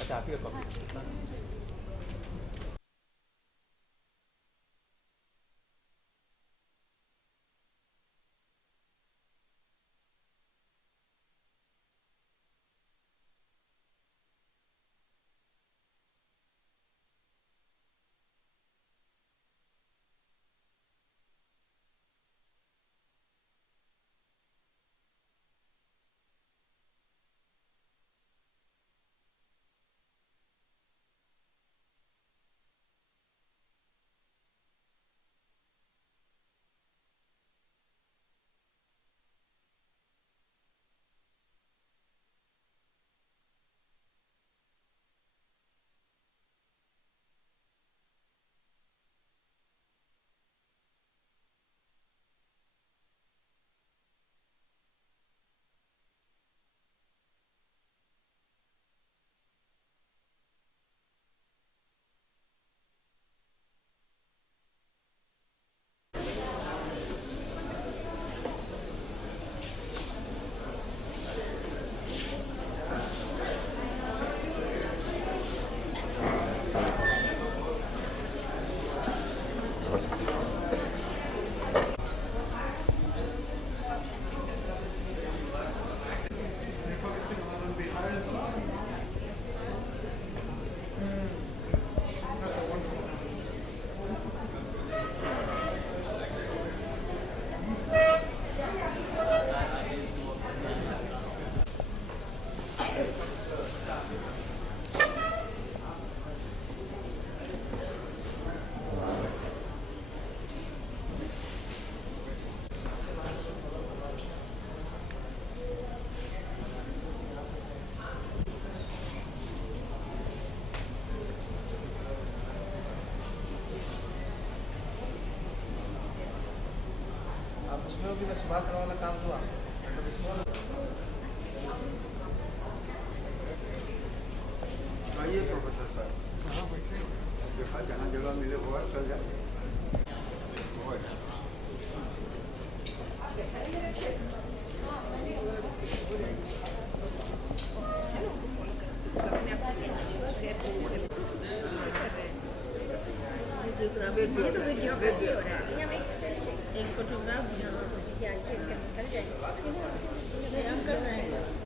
अच्छा आप ही का कॉपी कि बस बात वाला काम हुआ जहाँ जगह मिले हुआ चल जाए। एक फोटोग्राफ निकल जाएगी कर रहे हैं।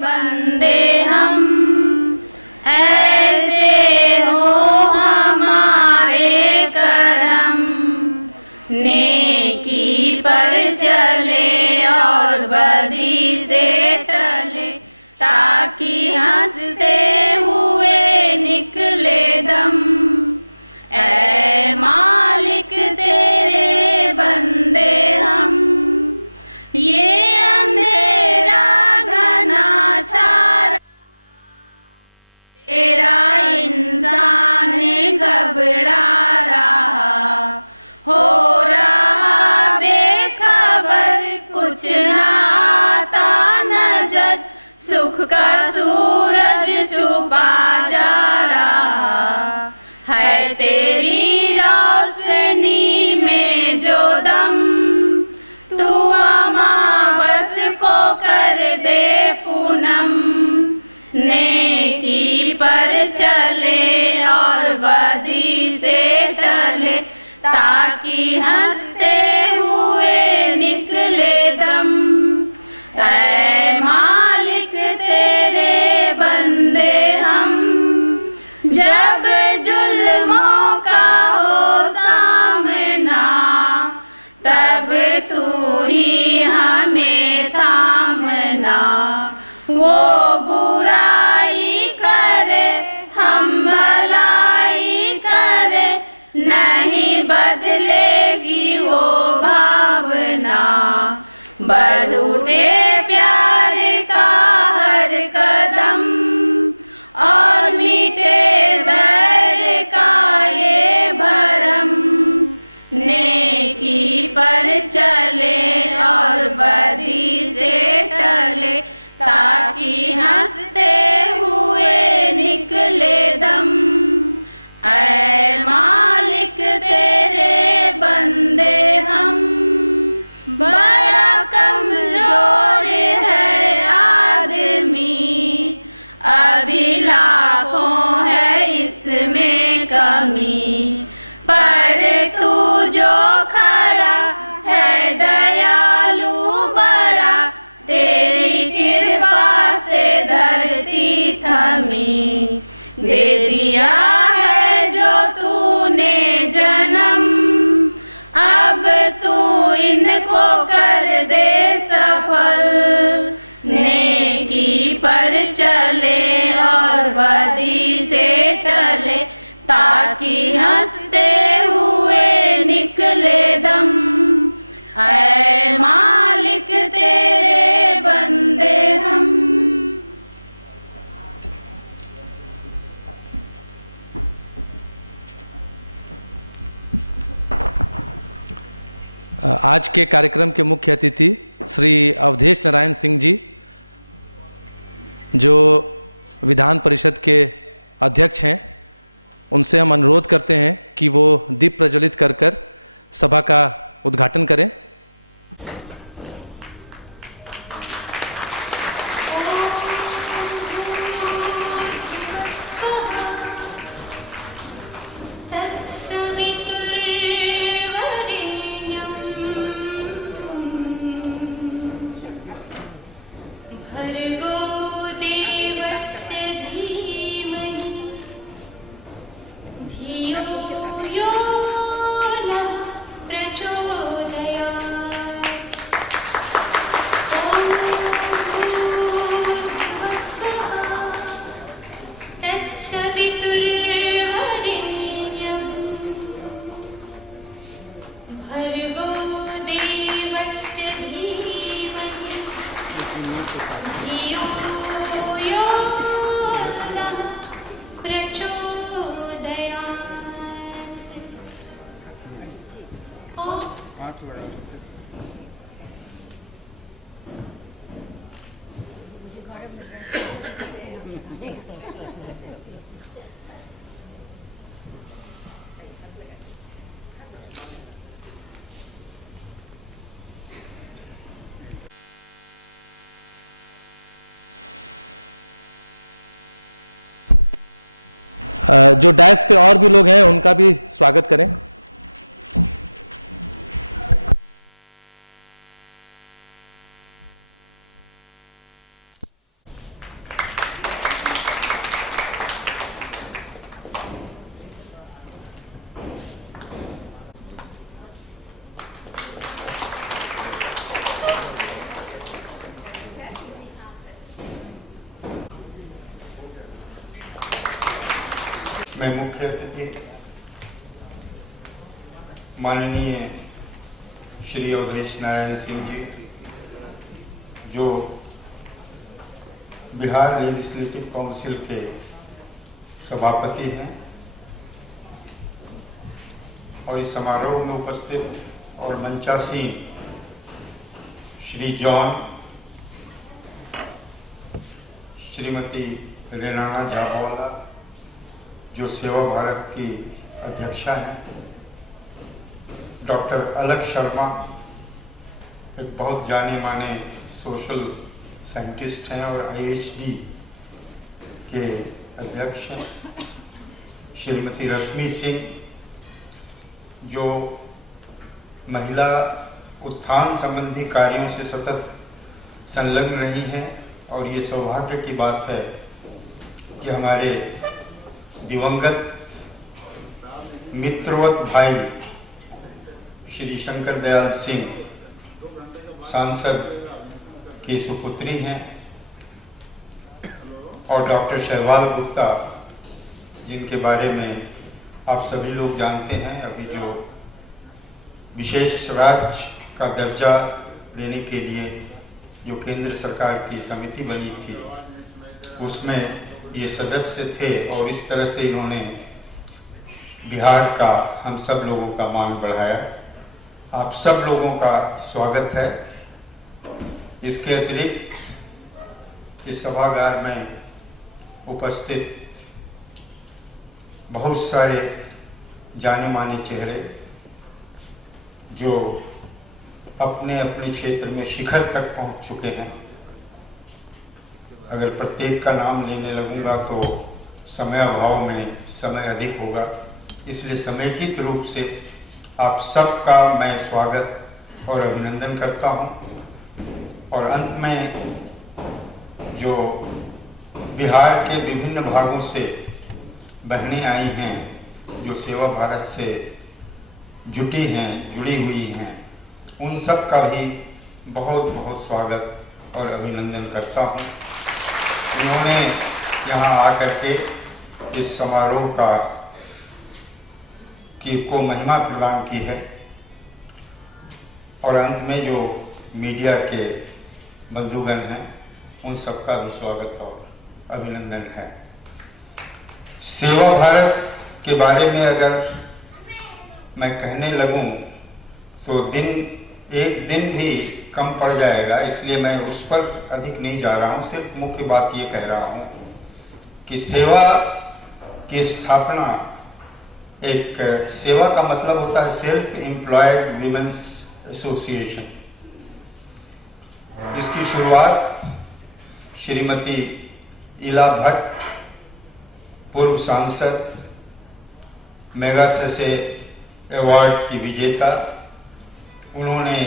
बंदे हम ऐसे हो हमारे करम, नेकी पर चले और बदी से टले, ताकि हंसते हुए निकले दम। ऐ मालिक तेरे बंदे हम, ये तेरा इंसान घबरा रहा, हो रहा बेखबर, कुछ ना आता नजर, सुख का सूरज छुपा जा रहा। चले और बदी से टले, ताकि हंसते हुए निकले दम। ऐ मालिक तेरे बंदे हम, बड़ा कमजोर है आदमी, अभी लाखों है इसमें कमी, पर तू जो खड़ा है दयालु बड़ा, तेरी कृपा से धरती थमी। दे दिया है जो तूने जन्म, अब तू इनको कर दे सफल, नेकी पर चले और बदी से टले, ताकि हंसते हुए निकले दम। ऐ मालिक तेरे बंदे हम। आज के कार्यक्रम के मुख्य अतिथि श्री अवधेश नारायण सिंह जी, जो विधान परिषद के अध्यक्ष हैं, उनसे हम अनुरोध करते हैं कि वो दीप प्रज्वलित कर कर सभा का उद्घाटन करें। जो डैश पे और भी लोग हैं उनका भी स्वागत करें। मैं मुख्य अतिथि माननीय श्री अवधेश नारायण सिंह जी, जो बिहार लेजिस्लेटिव काउंसिल के सभापति हैं, और इस समारोह में उपस्थित और मंचासीन श्री जॉन, श्रीमती रेनाना झाबवाला, जो सेवा भारत की अध्यक्षा हैं, डॉक्टर अलक शर्मा, एक बहुत जाने माने सोशल साइंटिस्ट हैं और IHD के अध्यक्ष हैं, श्रीमती रश्मि सिंह, जो महिला उत्थान संबंधी कार्यों से सतत संलग्न रही हैं, और ये सौभाग्य की बात है कि हमारे दिवंगत मित्रवत भाई श्री शंकर दयाल सिंह सांसद की सुपुत्री हैं, और डॉक्टर शैवाल गुप्ता, जिनके बारे में आप सभी लोग जानते हैं, अभी जो विशेष राज्य का दर्जा देने के लिए जो केंद्र सरकार की समिति बनी थी, उसमें ये सदस्य थे, और इस तरह से इन्होंने बिहार का, हम सब लोगों का मान बढ़ाया। आप सब लोगों का स्वागत है। इसके अतिरिक्त इस सभागार में उपस्थित बहुत सारे जाने माने चेहरे जो अपने अपने क्षेत्र में शिखर तक पहुंच चुके हैं। अगर प्रत्येक का नाम लेने लगूंगा तो समय अभाव में समय अधिक होगा, इसलिए समेकित रूप से आप सबका मैं स्वागत और अभिनंदन करता हूं। और अंत में जो बिहार के विभिन्न भागों से बहनें आई हैं, जो सेवा भारत से जुटी हैं, जुड़ी हुई हैं, उन सब का भी बहुत बहुत स्वागत और अभिनंदन करता हूं। उन्होंने यहाँ आकर के इस समारोह को महिमा प्रदान की है। और अंत में जो मीडिया के बंधुगण हैं, उन सबका भी स्वागत और अभिनंदन है। सेवा भारत के बारे में अगर मैं कहने लगूं तो एक दिन भी कम पड़ जाएगा, इसलिए मैं उस पर अधिक नहीं जा रहा हूं। सिर्फ मुख्य बात ये कह रहा हूं कि सेवा की स्थापना, एक सेवा का मतलब होता है सेल्फ एम्प्लॉयड वीमेन्स एसोसिएशन, जिसकी शुरुआत श्रीमती इला भट्ट, पूर्व सांसद, मेगा ससे अवार्ड की विजेता, उन्होंने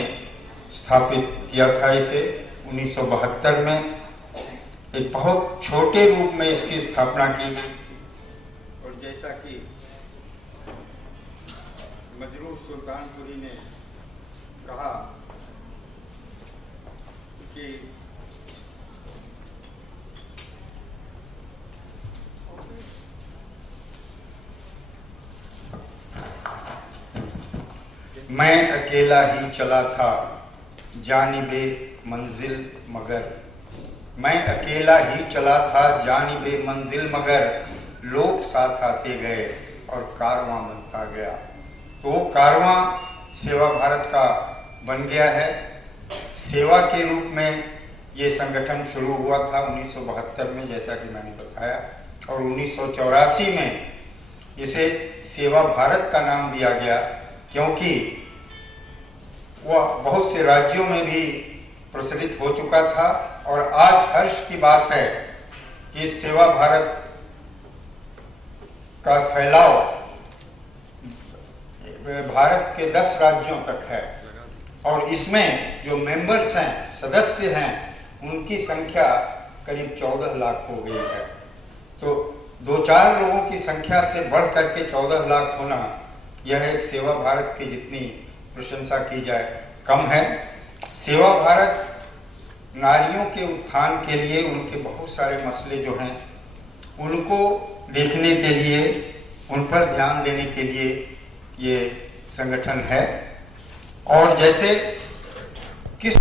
स्थापित किया था। इसे 1972 में एक बहुत छोटे रूप में इसकी स्थापना की। और जैसा कि मजरूह सुल्तानपुरी ने कहा कि मैं अकेला ही चला था जानिबे मंजिल मगर, मैं अकेला ही चला था जानिबे मंजिल मगर, लोग साथ आते गए और कारवां बनता गया। तो कारवां सेवा भारत का बन गया है। सेवा के रूप में ये संगठन शुरू हुआ था 1972 में, जैसा कि मैंने बताया, और 1984 में इसे सेवा भारत का नाम दिया गया, क्योंकि वह बहुत से राज्यों में भी प्रचलित हो चुका था। और आज हर्ष की बात है कि सेवा भारत का फैलाव भारत के 10 राज्यों तक है, और इसमें जो मेंबर्स हैं, सदस्य हैं, उनकी संख्या करीब 14 लाख हो गई है। तो 2-4 लोगों की संख्या से बढ़ करके 14 लाख होना, यह एक सेवा भारत की जितनी प्रशंसा की जाए कम है। सेवा भारत नारियों के उत्थान के लिए, उनके बहुत सारे मसले जो हैं उनको देखने के लिए, उन पर ध्यान देने के लिए ये संगठन है। और जैसे किस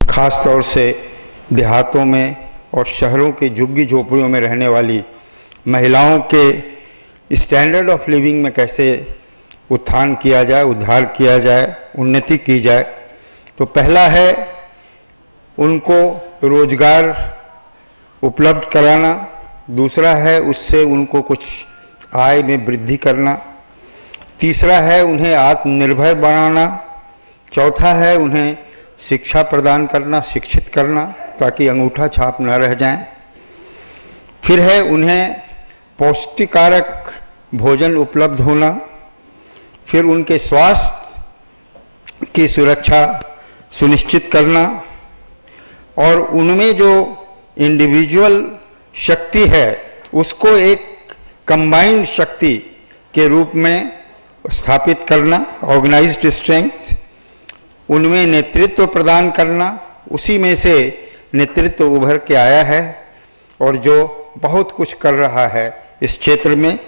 खास तौर से देहातों में और शहरों के झुग्गी झोपड़ियों में रहने वाली महिलाओं के स्टैंडर्ड ऑफ लिविंग में कैसे उत्थान किया जाए, उद्धार किया जाए, उन्नति की जाए, तो पहला है उनको रोजगार उपलब्ध कराना, दूसरा है उससे उनको कुछ आय में वृद्धि करना, तीसरा है उन्हें आत्मनिर्भर बनाना, चौथा है उन्हें शिक्षा प्रदान करना, शिक्षित करना, ताकि अंगूठा छाप न रह जाएं, फिर है उन्हें पौष्टिकारक भोजन उपलब्ध होना, फिर उनके स्वास्थ्य की सुरक्षा सुनिश्चित करना, और उनमें जो इंडिविजुअल शक्ति है उसको एक कंबाइंड शक्ति के रूप में स्थापित करना, ऑर्गेनाइज्ड स्ट्रेंथ, उनमें नेतृत्व प्रदान करना। उसी में से नेतृत्व उभर के आया है और जो बहुत कुछ कर रहा है इस क्षेत्र में।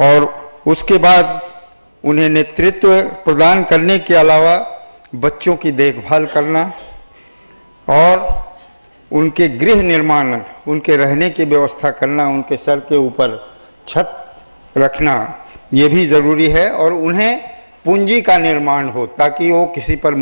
और उसके बाद उन्हें नेतृत्व प्रदान करने के अलावा बच्चों की देखभाल करना और उनके गृह निर्माण, उनके रहने की व्यवस्था करना, उनके सर के ऊपर छत रखना, ये भी जरूरी है। और उन्हें पूंजी का निर्माण हो, ताकि वो किसी पर